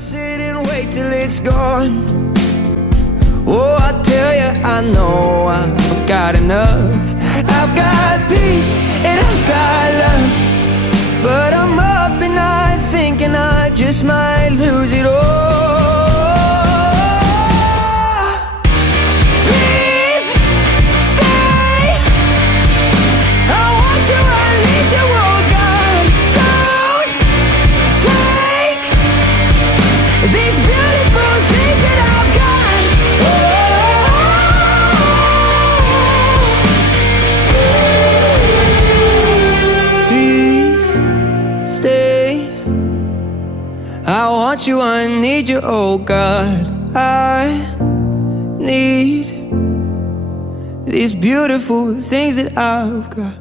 sit and wait till it's gone. Oh, I tell you, I know I've got enough. I've got peace and I've got love, but I'm up at night thinking I just might lose it all. Please stay. I want you, I need you, oh God. Don't take these beautiful things that I've got. Please stay. I want you, I need you, oh God. I need these beautiful things that I've got.